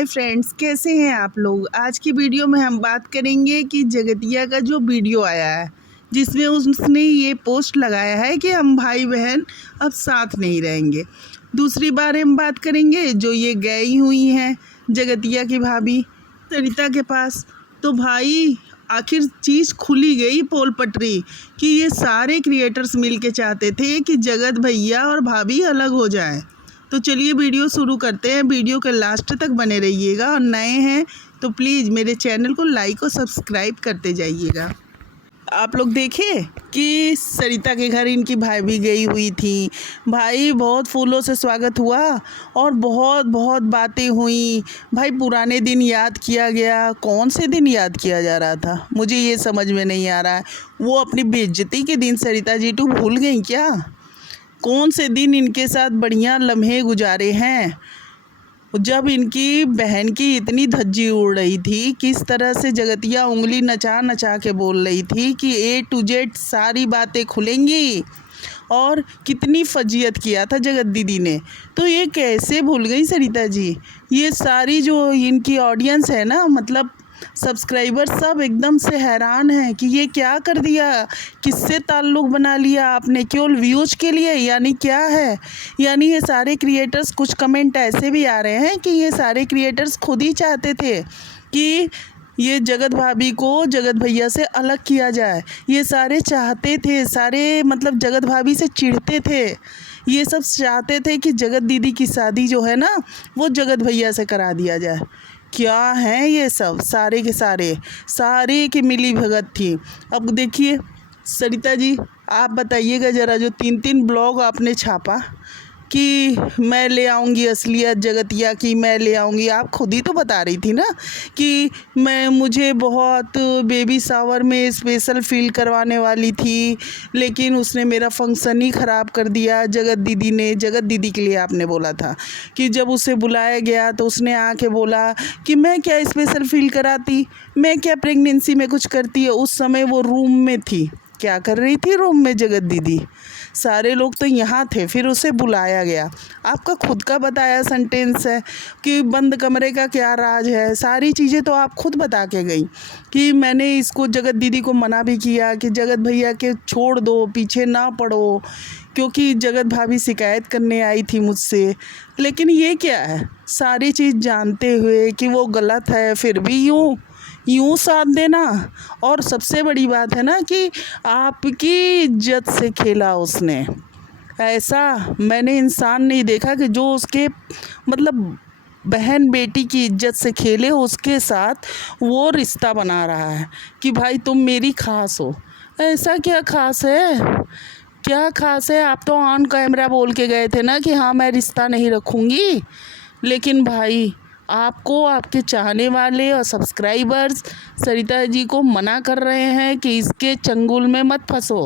Hi friends, कैसे हैं आप लोग। आज की वीडियो में हम बात करेंगे कि जगतिया का जो वीडियो आया है जिसमें उसने ये पोस्ट लगाया है कि हम भाई बहन अब साथ नहीं रहेंगे। दूसरी बार हम बात करेंगे जो ये गई हुई हैं जगतिया की भाभी सरिता के पास। तो भाई आखिर चीज़ खुली गई पोल पटरी कि ये सारे क्रिएटर्स मिलके चाहते थे कि जगत भैया और भाभी अलग हो जाएं। तो चलिए वीडियो शुरू करते हैं। वीडियो के लास्ट तक बने रहिएगा और नए हैं तो प्लीज़ मेरे चैनल को लाइक और सब्सक्राइब करते जाइएगा। आप लोग देखे कि सरिता के घर इनकी भाभी गई हुई थी। भाई बहुत फूलों से स्वागत हुआ और बहुत बहुत बातें हुई। भाई पुराने दिन याद किया गया। कौन से दिन याद किया जा रहा था मुझे ये समझ में नहीं आ रहा है। वो अपनी बेइज्जती के दिन सरिता जी टू भूल गई क्या? कौन से दिन इनके साथ बढ़िया लम्हे गुजारे हैं जब इनकी बहन की इतनी धज्जी उड़ रही थी। किस तरह से जगतिया उंगली नचा नचा के बोल रही थी कि A to Z सारी बातें खुलेंगी और कितनी फजीयत किया था जगत दीदी ने। तो ये कैसे भूल गई सरिता जी? ये सारी जो इनकी ऑडियंस है ना, मतलब सब्सक्राइबर सब एकदम से हैरान हैं कि ये क्या कर दिया, किससे ताल्लुक़ बना लिया आपने, केवल व्यूज़ के लिए? यानी क्या है, यानी ये सारे क्रिएटर्स, कुछ कमेंट ऐसे भी आ रहे हैं कि ये सारे क्रिएटर्स खुद ही चाहते थे कि ये जगत भाभी को जगत भैया से अलग किया जाए। ये सारे चाहते थे, सारे मतलब जगत भाभी से चिढ़ते थे। ये सब चाहते थे कि जगत दीदी की शादी जो है ना वो जगत भैया से करा दिया जाए। क्या हैं ये सब सारे के सारे की मिली भगत थी। अब देखिए सरिता जी, आप बताइएगा ज़रा, जो 3-3 ब्लॉग आपने छापा कि मैं ले आऊँगी असलियत जगतिया की, मैं ले आऊँगी। आप खुद ही तो बता रही थी ना कि मुझे बहुत बेबी शावर में स्पेशल फ़ील करवाने वाली थी, लेकिन उसने मेरा फंक्शन ही ख़राब कर दिया जगत दीदी ने। जगत दीदी के लिए आपने बोला था कि जब उसे बुलाया गया तो उसने आके बोला कि मैं क्या स्पेशल फ़ील कराती, मैं क्या प्रेगनेंसी में कुछ करती है। उस समय वो रूम में थी। क्या कर रही थी रूम में जगत दीदी? सारे लोग तो यहाँ थे, फिर उसे बुलाया गया। आपका खुद का बताया सेंटेंस है कि बंद कमरे का क्या राज है। सारी चीज़ें तो आप खुद बता के गई कि मैंने इसको जगत दीदी को मना भी किया कि जगत भैया के छोड़ दो, पीछे ना पड़ो, क्योंकि जगत भाभी शिकायत करने आई थी मुझसे। लेकिन ये क्या है, सारी चीज़ जानते हुए कि वो गलत है फिर भी यूँ साथ देना। और सबसे बड़ी बात है ना कि आपकी इज्जत से खेला उसने। ऐसा मैंने इंसान नहीं देखा कि जो उसके मतलब बहन बेटी की इज्जत से खेले, उसके साथ वो रिश्ता बना रहा है कि भाई तुम मेरी खास हो। ऐसा क्या खास है, क्या खास है? आप तो ऑन कैमरा बोल के गए थे ना कि हाँ मैं रिश्ता नहीं रखूँगी। लेकिन भाई आपको आपके चाहने वाले और सब्सक्राइबर्स सरिता जी को मना कर रहे हैं कि इसके चंगुल में मत फंसो।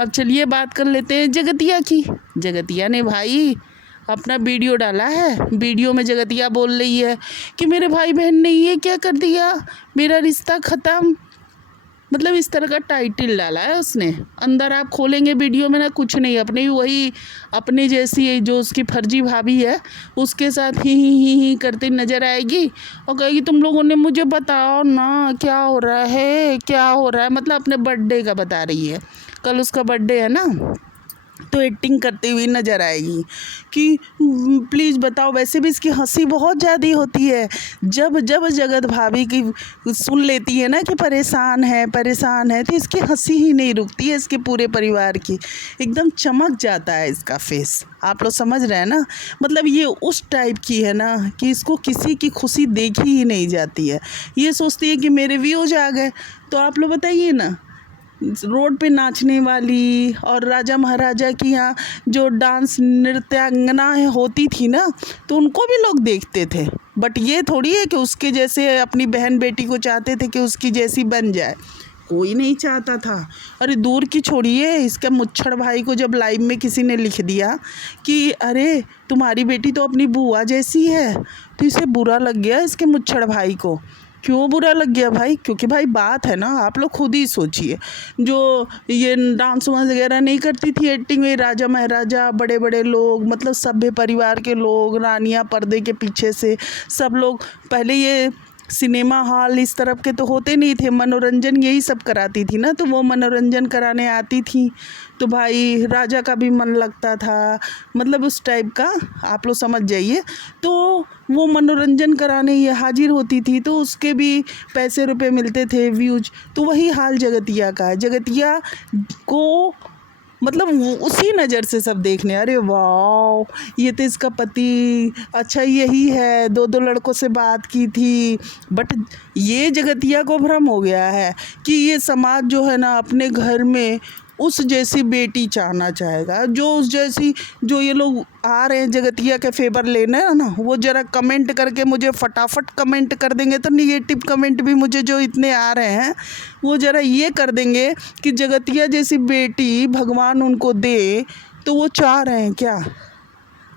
अब चलिए बात कर लेते हैं जगतिया की। जगतिया ने भाई अपना वीडियो डाला है। वीडियो में जगतिया बोल रही है कि मेरे भाई बहन ने ये क्या कर दिया, मेरा रिश्ता ख़त्म। मतलब इस तरह का टाइटल डाला है उसने। अंदर आप खोलेंगे वीडियो में ना, कुछ नहीं, अपने जैसी जो उसकी फर्जी भाभी है उसके साथ ही करती नज़र आएगी और कहेगी तुम लोगों ने मुझे बताओ ना क्या हो रहा है, क्या हो रहा है। मतलब अपने बर्थडे का बता रही है, कल उसका बर्थडे है ना, तो एक्टिंग करती हुई नज़र आएगी कि प्लीज़ बताओ। वैसे भी इसकी हंसी बहुत ज़्यादा होती है। जब जगत भाभी की सुन लेती है ना कि परेशान है तो इसकी हंसी ही नहीं रुकती है। इसके पूरे परिवार की एकदम चमक जाता है इसका फेस। आप लोग समझ रहे हैं ना, मतलब ये उस टाइप की है ना कि इसको किसी की खुशी देखी ही नहीं जाती है। ये सोचती है कि मेरे व्यूज आ गए। तो आप लोग बताइए ना, रोड पे नाचने वाली और राजा महाराजा की यहाँ जो डांस नृत्यांगना होती थी ना, तो उनको भी लोग देखते थे। बट ये थोड़ी है कि उसके जैसे अपनी बहन बेटी को चाहते थे कि उसकी जैसी बन जाए। कोई नहीं चाहता था। अरे दूर की छोड़िए, इसका मुच्छड़ भाई को जब लाइव में किसी ने लिख दिया कि अरे तुम्हारी बेटी तो अपनी बुआ जैसी है, तो इसे बुरा लग गया इसके मुच्छड़ भाई को। क्यों बुरा लग गया भाई? क्योंकि भाई बात है ना, आप लोग खुद ही सोचिए, जो ये डांस वांस वगैरह नहीं करती थी एक्टिंग में, राजा महाराजा, बड़े बड़े लोग, मतलब सभ्य परिवार के लोग, रानियां पर्दे के पीछे से सब लोग, पहले ये सिनेमा हॉल इस तरफ के तो होते नहीं थे, मनोरंजन यही सब कराती थी ना, तो वो मनोरंजन कराने आती थी, तो भाई राजा का भी मन लगता था, मतलब उस टाइप का आप लोग समझ जाइए। तो वो मनोरंजन कराने ये हाजिर होती थी, तो उसके भी पैसे रुपए मिलते थे, व्यूज। तो वही हाल जगतिया का है। जगतिया को मतलब उसी नज़र से सब देखने, अरे वाह ये तो इसका पति, अच्छा यही है, दो दो लड़कों से बात की थी। बट ये जगतिया को भ्रम हो गया है कि ये समाज जो है ना अपने घर में उस जैसी बेटी चाहना चाहेगा, जो उस जैसी, जो ये लोग आ रहे हैं जगतिया के फेवर लेने है ना, वो ज़रा कमेंट करके मुझे फटाफट कमेंट कर देंगे, तो निगेटिव कमेंट भी मुझे जो इतने आ रहे हैं वो ज़रा ये कर देंगे कि जगतिया जैसी बेटी भगवान उनको दे, तो वो चाह रहे हैं क्या?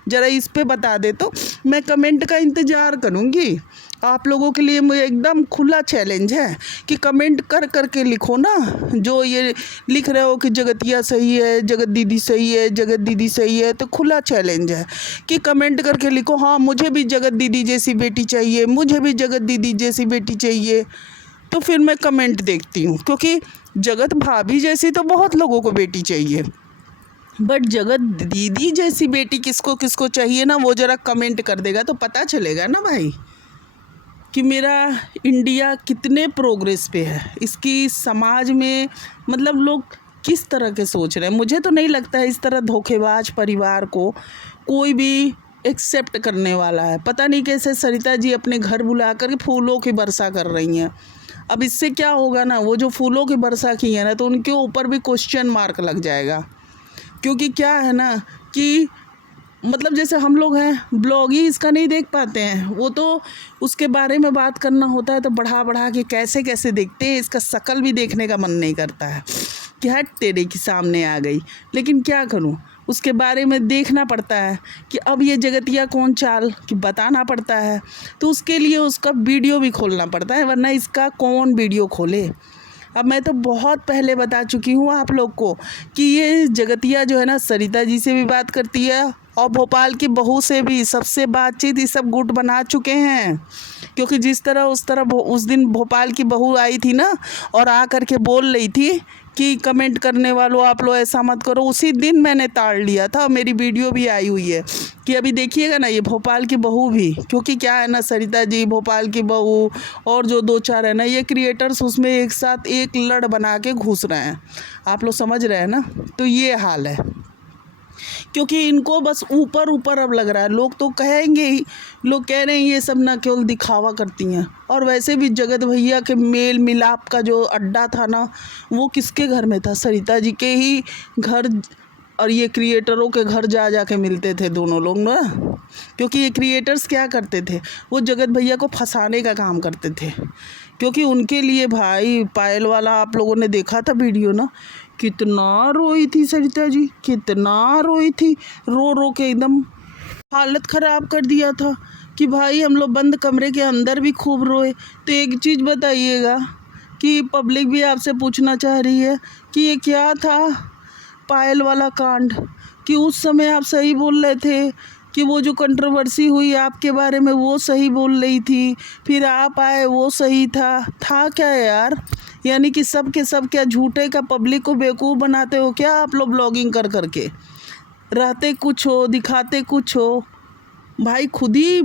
ज़रा इस पे बता दे, तो मैं कमेंट का इंतज़ार करूँगी। आप लोगों के लिए मुझे एकदम खुला चैलेंज है कि कमेंट कर करके लिखो ना, जो ये लिख रहे हो कि जगतिया सही है, जगत दीदी सही है, जगत दीदी सही है, तो खुला चैलेंज है कि कमेंट करके लिखो, हाँ मुझे भी जगत दीदी जैसी बेटी चाहिए, मुझे भी जगत दीदी जैसी बेटी चाहिए। तो फिर मैं कमेंट देखती हूँ, क्योंकि जगत भाभी जैसी तो बहुत लोगों को बेटी चाहिए, बट जगत दीदी जैसी बेटी किसको किसको चाहिए ना, वो ज़रा कमेंट कर देगा तो पता चलेगा ना भाई कि मेरा इंडिया कितने प्रोग्रेस पे है, इसकी समाज में मतलब लोग किस तरह के सोच रहे हैं। मुझे तो नहीं लगता है इस तरह धोखेबाज परिवार को कोई भी एक्सेप्ट करने वाला है। पता नहीं कैसे सरिता जी अपने घर बुला कर फूलों की वर्षा कर रही हैं। अब इससे क्या होगा ना, वो जो फूलों की वर्षा की है ना, तो उनके ऊपर भी क्वेश्चन मार्क लग जाएगा। क्योंकि क्या है ना कि मतलब जैसे हम लोग हैं ब्लॉग ही इसका नहीं देख पाते हैं, वो तो उसके बारे में बात करना होता है तो बढ़ा बढ़ा के कैसे कैसे देखते हैं, इसका शक्ल भी देखने का मन नहीं करता है कि हट तेरे की सामने आ गई। लेकिन क्या करूं, उसके बारे में देखना पड़ता है कि अब ये जगतिया कौन चाल कि बताना पड़ता है, तो उसके लिए उसका वीडियो भी खोलना पड़ता है, वरना इसका कौन वीडियो खोले। अब मैं तो बहुत पहले बता चुकी हूँ आप लोग को कि ये जगतिया जो है ना सरिता जी से भी बात करती है और भोपाल की बहू से भी, सबसे बातचीत ये सब गुट बना चुके हैं। क्योंकि जिस तरह उस दिन भोपाल की बहू आई थी ना और आ कर के बोल रही थी कि कमेंट करने वालों आप लोग ऐसा मत करो, उसी दिन मैंने ताड़ लिया था, मेरी वीडियो भी आई हुई है कि अभी देखिएगा ना ये भोपाल की बहू भी, क्योंकि क्या है ना सरिता जी, भोपाल की बहू और जो दो चार है ना ये क्रिएटर्स उसमें एक साथ एक लड़ बना के घुस रहे हैं, आप लोग समझ रहे हैं ना। तो ये हाल है, क्योंकि इनको बस ऊपर ऊपर अब लग रहा है, लोग तो कहेंगे ही, लोग कह रहे हैं ये सब ना केवल दिखावा करती हैं। और वैसे भी जगत भैया के मेल मिलाप का जो अड्डा था ना, वो किसके घर में था, सरिता जी के ही घर, और ये क्रिएटरों के घर जा जा के मिलते थे दोनों लोग ना। क्योंकि ये क्रिएटर्स क्या करते थे, वो जगत भैया को फंसाने का काम करते थे। क्योंकि उनके लिए भाई पायल वाला आप लोगों ने देखा था वीडियो ना, कितना रोई थी सरिता जी, कितना रोई थी, रो रो के एकदम हालत ख़राब कर दिया था कि भाई हम लोग बंद कमरे के अंदर भी खूब रोए। तो एक चीज़ बताइएगा कि पब्लिक भी आपसे पूछना चाह रही है कि ये क्या था पायल वाला कांड, कि उस समय आप सही बोल रहे थे कि वो जो कंट्रोवर्सी हुई आपके बारे में वो सही बोल रही थी, फिर आप आए वो सही था क्या यार? यानी कि सब के सब क्या झूठे का पब्लिक को बेवकूफ़ बनाते हो क्या आप लोग ब्लॉगिंग कर करके? रहते कुछ हो दिखाते कुछ हो। भाई खुद ही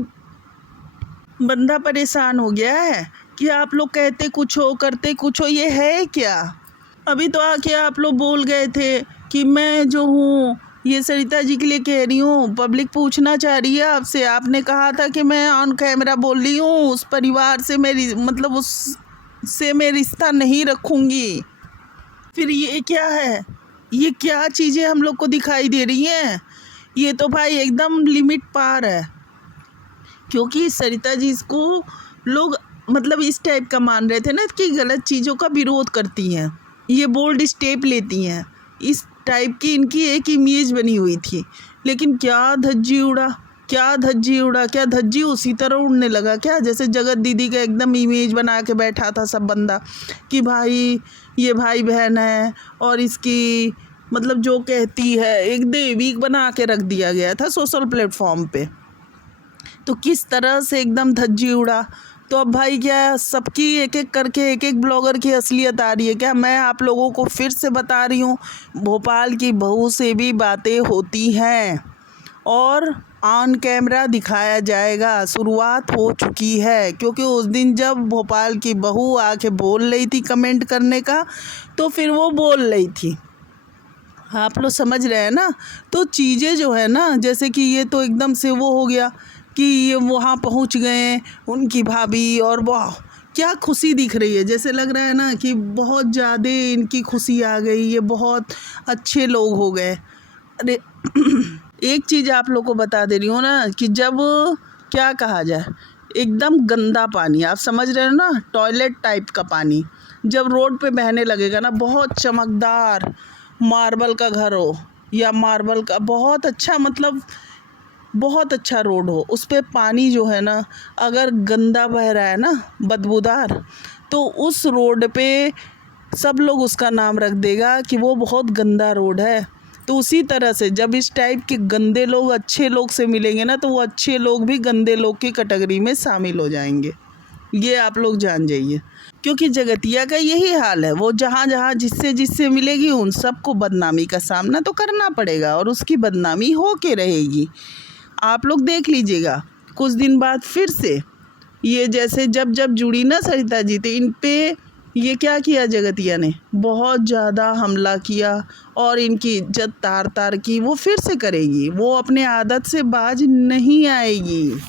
बंदा परेशान हो गया है कि आप लोग कहते कुछ हो करते कुछ हो, ये है क्या? अभी तो आके आप लोग बोल गए थे कि मैं जो हूँ ये सरिता जी के लिए कह रही हूँ, पब्लिक पूछना चाह रही है आपसे, आपने कहा था कि मैं ऑन कैमरा बोल रही हूँ, उस परिवार से मेरी मतलब उससे मैं रिश्ता नहीं रखूँगी। फिर ये क्या है, ये क्या चीज़ें हम लोग को दिखाई दे रही हैं? ये तो भाई एकदम लिमिट पार है। क्योंकि सरिता जी इसको लोग मतलब इस टाइप का मान रहे थे ना कि गलत चीज़ों का विरोध करती हैं, ये बोल्ड स्टेप लेती हैं, इस टाइप की इनकी एक इमेज बनी हुई थी। लेकिन क्या धज्जी उड़ा क्या धज्जी उड़ा, क्या धज्जी उसी तरह उड़ने लगा क्या, जैसे जगत दीदी का एकदम इमेज बना के बैठा था सब बंदा कि भाई ये भाई बहन है और इसकी मतलब जो कहती है एक देवी बना के रख दिया गया था सोशल प्लेटफॉर्म पे। तो किस तरह से एकदम धज्जी उड़ा। तो अब भाई क्या सबकी एक एक करके एक एक ब्लॉगर की असलियत आ रही है क्या। मैं आप लोगों को फिर से बता रही हूँ, भोपाल की बहू से भी बातें होती हैं और ऑन कैमरा दिखाया जाएगा। शुरुआत हो चुकी है, क्योंकि उस दिन जब भोपाल की बहू आके बोल रही थी कमेंट करने का, तो फिर वो बोल रही थी, आप लोग समझ रहे हैं ना। तो चीज़ें जो है ना, जैसे कि ये तो एकदम से वो हो गया कि ये वहाँ पहुँच गए उनकी भाभी, और वाह क्या खुशी दिख रही है, जैसे लग रहा है ना कि बहुत ज़्यादा इनकी खुशी आ गई, ये बहुत अच्छे लोग हो गए। अरे एक चीज़ आप लोग को बता दे रही हूँ ना कि जब क्या कहा जाए, एकदम गंदा पानी, आप समझ रहे हो ना, टॉयलेट टाइप का पानी जब रोड पे बहने लगेगा ना, बहुत चमकदार मार्बल का घर हो या मार्बल का बहुत अच्छा, मतलब बहुत अच्छा रोड हो, उस पे पानी जो है ना अगर गंदा बह रहा है ना, बदबूदार, तो उस रोड पे सब लोग उसका नाम रख देगा कि वो बहुत गंदा रोड है। तो उसी तरह से जब इस टाइप के गंदे लोग अच्छे लोग से मिलेंगे ना, तो वो अच्छे लोग भी गंदे लोग की कैटेगरी में शामिल हो जाएंगे, ये आप लोग जान जाइए। क्योंकि जगतिया का यही हाल है, वो जहाँ जहाँ जिससे जिससे मिलेगी उन सबको बदनामी का सामना तो करना पड़ेगा और उसकी बदनामी हो के रहेगी। आप लोग देख लीजिएगा कुछ दिन बाद फिर से ये जैसे जब जब जुड़ी ना सरिता जी, तो इन पे ये क्या किया जगतिया ने, बहुत ज़्यादा हमला किया और इनकी इज्जत तार तार की। वो फिर से करेगी, वो अपने आदत से बाज नहीं आएगी।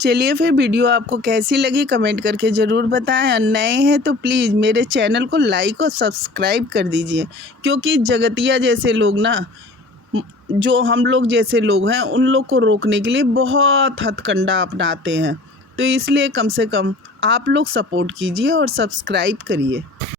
चलिए फिर वीडियो आपको कैसी लगी कमेंट करके ज़रूर बताएं, और नए हैं तो प्लीज़ मेरे चैनल को लाइक और सब्सक्राइब कर दीजिए, क्योंकि जगतिया जैसे लोग ना, जो हम लोग जैसे लोग हैं, उन लोग को रोकने के लिए बहुत हथकंडा अपनाते हैं। तो इसलिए कम से कम आप लोग सपोर्ट कीजिए और सब्सक्राइब करिए।